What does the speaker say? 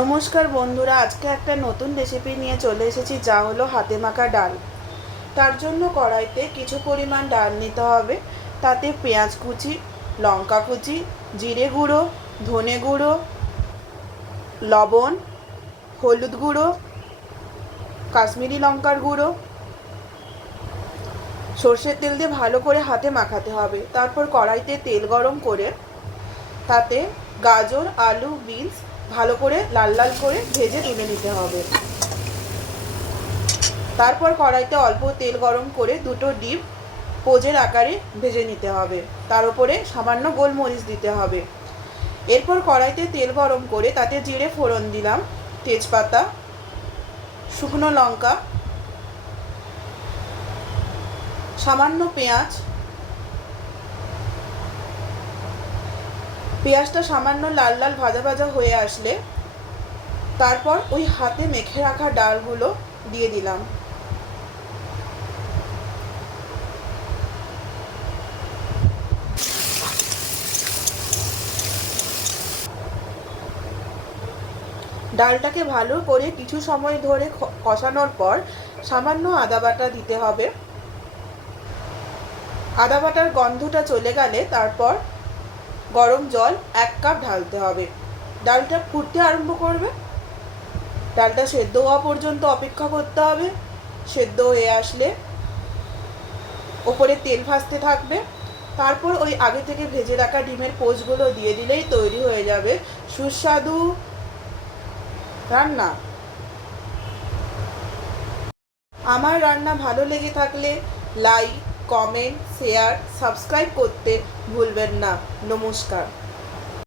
নমস্কার বন্ধুরা, আজকে একটা নতুন রেসিপি নিয়ে চলে এসেছি, যা হলো হাতে মাখা ডাল। তার জন্য কড়াইতে কিছু পরিমাণ ডাল নিতে হবে। তাতে পেঁয়াজ কুচি, লঙ্কা কুচি, জিরে গুঁড়ো, ধনে গুঁড়ো, লবণ, হলুদ গুঁড়ো, কাশ্মীরি লঙ্কার গুঁড়ো। সর্ষের তেল দিয়ে ভালো করে হাতে মাখাতে হবে। তারপর কড়াইতে তেল গরম করে তাতে গাজর, আলু, বিনস ভালো করে লাল লাল করে ভেজে তুলে নিতে হবে। তারপর কড়াইতে অল্প তেল গরম করে দুটো ডিম পোজের আকারে ভেজে নিতে হবে। তার উপরে সামান্য গোলমরিচ দিতে হবে। এরপর কড়াইতে তেল গরম করে তাতে জিরে ফোড়ন দিলাম, তেজপাতা, শুকনো লঙ্কা, সামান্য পেঁয়াজ পেঁয়াজটা সামান্য লাল লাল ভাজা ভাজা হয়ে আসলে তারপর ওই হাতে মেখে রাখা ডালগুলো দিয়ে দিলাম। ডালটাকে ভালো করে কিছু সময় ধরে কষানোর পর সামান্য আদা বাটা দিতে হবে। আদা বাটার গন্ধটা চলে গেলে তারপর গরম জল এক কাপ ঢালতে হবে। ডালটা ফুটতে আরম্ভ করবে। ডালটা সেদ্ধ হওয়া পর্যন্ত অপেক্ষা করতে হবে। সেদ্ধ হয়ে আসলে ওপরে তেল ভাসতে থাকবে। তারপর ওই আগে থেকে ভেজে রাখা ডিমের পোচগুলো দিয়ে দিলেই তৈরি হয়ে যাবে সুস্বাদু রান্না। আমার রান্না ভালো লেগে থাকলে লাইক কমেন্ট শেয়ার সাবস্ক্রাইব করতে ভুলবেন না। নমস্কার।